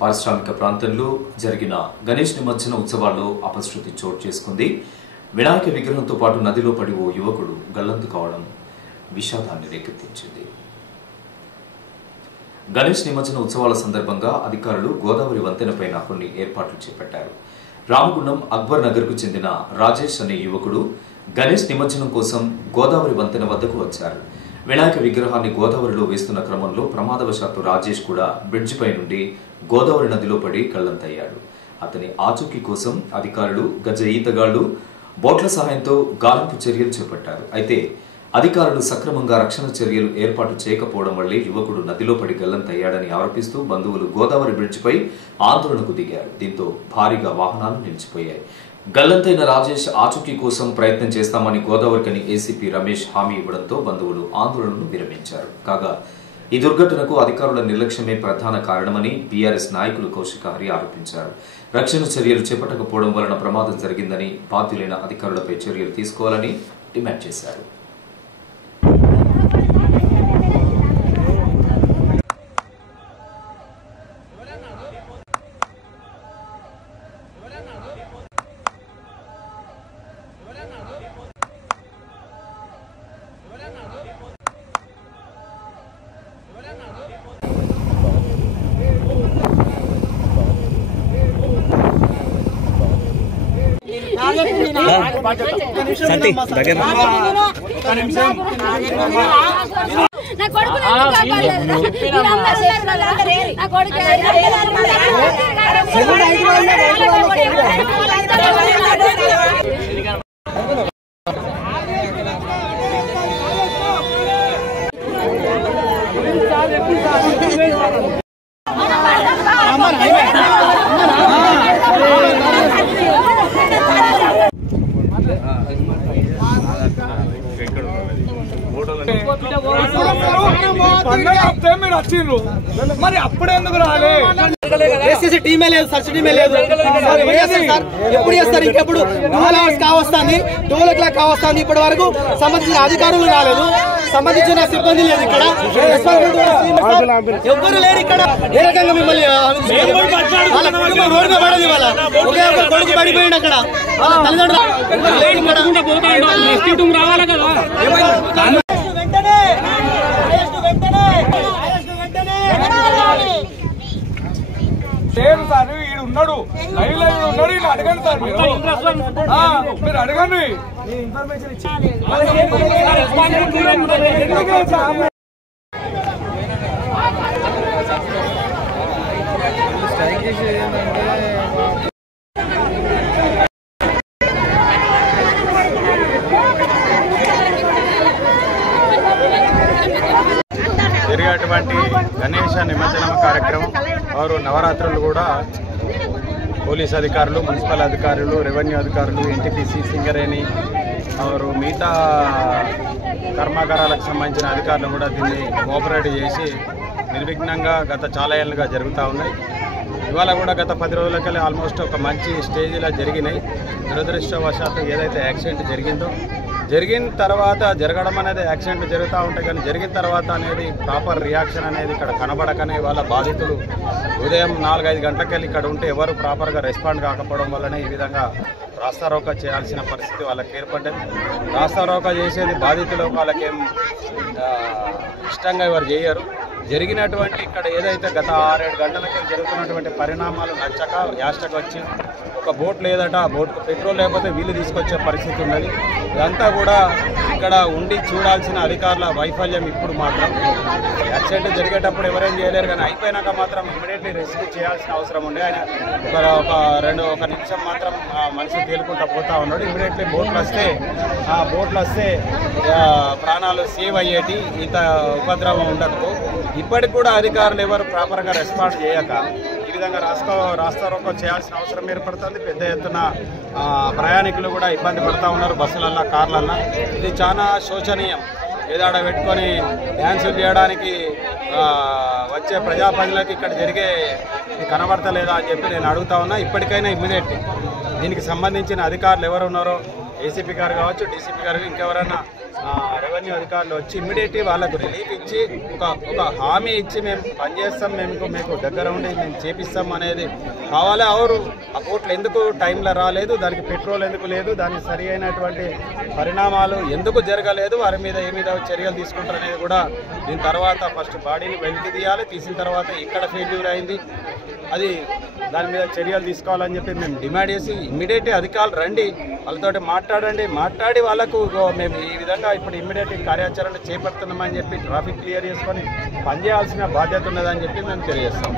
పారిశ్రామిక ప్రాంతంలో జరిగిన గణేష్ నిమజ్జన ఉత్సవాల్లో అపశృతి చోటు చేసుకుంది. వినాయక విగ్రహంతో పాటు నదిలో పడి ఓ యువకుడు గల్లంతు కావడం విషాదాన్ని రేకెత్తించింది. గణేష్ నిమజ్జన ఉత్సవాల సందర్భంగా అధికారులు గోదావరి వంతెనపైన కొన్ని ఏర్పాట్లు చేపట్టారు. రామగుండం అక్బర్ నగర్ కు చెందిన రాజేష్ అనే యువకుడు గణేష్ నిమజ్జనం కోసం గోదావరి వంతెన వద్దకు వచ్చారు. వినాయక విగ్రహాన్ని గోదావరిలో వేస్తున్న క్రమంలో ప్రమాదవశాత్తు రాజేష్ కూడా బ్రిడ్జిపై నుండి గోదావరి నదిలో పడి గల్లంతయ్యాడు. అతని ఆచూకీ కోసం అధికారులు గజ ఈతగాళ్లు బోట్ల సహాయంతో గాలింపు చర్యలు చేపట్టారు. అయితే అధికారులు సక్రమంగా రక్షణ చర్యలు ఏర్పాటు చేయకపోవడం వల్లే యువకుడు నదిలో పడి గల్లంతయ్యాడని ఆరోపిస్తూ బంధువులు గోదావరి బ్రిడ్జిపై ఆందోళనకు దిగారు. దీంతో భారీగా వాహనాలు నిలిచిపోయాయి. గల్లంతైన రాజేష్ ఆచూకీ కోసం ప్రయత్నం చేస్తామని గోదావరికని ఏసీపీ రమేష్ హామీ ఇవ్వడంతో బంధువులు ఆందోళనను విరమించారు. కాగా ఈ దుర్ఘటనకు అధికారుల నిర్లక్ష్యమే ప్రధాన కారణమని బీఆర్ఎస్ నాయకులు కౌశిక హరి ఆరోపించారు. రక్షణ చర్యలు చేపట్టకపోవడం వలన ప్రమాదం జరిగిందని, బాధ్యులైన అధికారులపై చర్యలు తీసుకోవాలని డిమాండ్ చేశారు. మరి అప్పుడెందుకు రాలే? టీమే లేదు, సర్చ్ టీమే లేదు. ఎప్పుడు చేస్తారు? ఇంకెప్పుడు 12 hours కావస్తుంది, 12 o'clock కావస్తుంది. ఇప్పటి వరకు సంబంధించిన అధికారులు రాలేదు, సంబంధించిన సిబ్బంది లేదు. ఇక్కడ ఎవ్వరు లేరు. ఇక్కడ ఏ రకంగా మిమ్మల్ని వాళ్ళ కుటుంబం రోడ్డు మీద పడదు. ఇవాళ ఒకే ఒక కొడుకు పడిపోయింది. అక్కడ తల్లిదండ్రులు లేరు. లేదు సార్, ఈడు ఉన్నాడు, లైవ్ ఉన్నాడు. ఈయన అడగండి సార్, మీరు అడగండి. జరిగేటువంటి గణేష నిమజ్జనం కార్యక్రమం వారు నవరాత్రులు కూడా పోలీస్ అధికారులు, మున్సిపల్ అధికారులు, రెవెన్యూ అధికారులు, ఎన్టీపీసీ, సింగరేణి వారు మిగతా కర్మాగారాలకు సంబంధించిన అధికారులు కూడా దీన్ని కోఆపరేట్ చేసి నిర్విఘ్నంగా గత చాలా ఏళ్ళుగా జరుగుతూ ఉన్నాయి. ఇవాళ కూడా గత 10 రోజులకెళ్ళి ఆల్మోస్ట్ ఒక మంచి స్టేజ్లో జరిగినాయి. దురదృష్టవశాత్తు ఏదైతే యాక్సిడెంట్ జరిగిన తర్వాత జరగడం అనేది యాక్సిడెంట్లు జరుగుతూ ఉంటాయి, కానీ జరిగిన తర్వాత అనేది ప్రాపర్ రియాక్షన్ అనేది ఇక్కడ కనబడకనే వాళ్ళ బాధితులు ఉదయం 4-5 గంటలకెళ్ళి ఇక్కడ ఉంటే ఎవరు ప్రాపర్గా రెస్పాండ్ కాకపోవడం వల్లనే ఈ విధంగా రాస్తారోకా చేయాల్సిన పరిస్థితి వాళ్ళకి ఏర్పడ్డది. రాస్తారోకా చేసేది బాధితులు, వాళ్ళకేం ఇష్టంగా ఎవరు చేయరు. జరిగినటువంటి ఇక్కడ ఏదైతే గత 6-7 గంటలకి జరుగుతున్నటువంటి పరిణామాలు నచ్చక యాస్టకు వచ్చి ఒక బోట్ లేదట, ఆ బోట్కు పెట్రోల్ లేకపోతే వీళ్ళు తీసుకొచ్చే పరిస్థితి ఉన్నది. ఇదంతా కూడా ఇక్కడ ఉండి చూడాల్సిన అధికారుల వైఫల్యం. ఇప్పుడు మాత్రం యాక్సిడెంట్ జరిగేటప్పుడు ఎవరేం చేయలేరు, కానీ అయిపోయినాక మాత్రం ఇమీడియట్లీ రెస్క్యూ చేయాల్సిన అవసరం ఉండే. ఆయన ఒక నిమిషం మాత్రం మనిషి తేలుకుంటూ పోతా ఉన్నాడు. ఇమీడియట్లీ బోట్లు వస్తే ప్రాణాలు సేవ్ అయ్యేటి, ఇంత ఉపద్రవం ఉండదు. ఇప్పటికి కూడా అధికారులు ఎవరు ప్రాపర్గా రెస్పాండ్ చేయక ఈ విధంగా రాస్తారోకో చేయాల్సిన అవసరం ఏర్పడుతుంది. పెద్ద ఎత్తున ప్రయాణికులు కూడా ఇబ్బంది పడుతూ ఉన్నారు, బస్సులల్లో, కార్లల్లో. ఇది చాలా శోచనీయం. ఏదాడ పెట్టుకొని డ్యాన్సులు చేయడానికి వచ్చే ప్రజాప్రతినిధులకు ఇక్కడ జరిగే కనబడతలేదా అని చెప్పి నేను అడుగుతా ఉన్నా. ఇప్పటికైనా ఇమ్మీడియట్లీ దీనికి సంబంధించిన అధికారులు ఎవరు ఉన్నారో, ఏసీపీ గారు కావచ్చు, డీసీపీ గారు, ఇంకెవరైనా రెవెన్యూ అధికారులు వచ్చి ఇమ్మీడియట్లీ వాళ్ళకు రిలీఫ్ ఇచ్చి ఒక హామీ ఇచ్చి మేము పనిచేస్తాం, మీకు దగ్గర ఉండి మేము చేపిస్తాం అనేది కావాలి. ఆ బోట్లు ఎందుకు టైంలో రాలేదు, దానికి పెట్రోల్ ఎందుకు లేదు, దానికి సరి అయినటువంటి పరిణామాలు ఎందుకు జరగలేదు, వారి మీద ఏ మీద చర్యలు తీసుకుంటారు అనేది కూడా దీని తర్వాత ఫస్ట్ బాడీని వెలికి తీయాలి. తీసిన తర్వాత ఇక్కడ ఫెయిల్యూర్ అయింది, అది దాని మీద చర్యలు తీసుకోవాలని చెప్పి మేము డిమాండ్ చేసి ఇమ్మీడియట్లీ అధికారులు రండి, వాళ్ళతో మాట్లాడి వాళ్ళకు మేము ఈ విధంగా ఇప్పుడు ఇమ్మీడియట్లీ కార్యాచరణ చేపడుతున్నామని చెప్పి ట్రాఫిక్ క్లియర్ చేసుకొని పనిచేయాల్సిన బాధ్యత ఉన్నదని చెప్పి మేము తెలియజేస్తాం.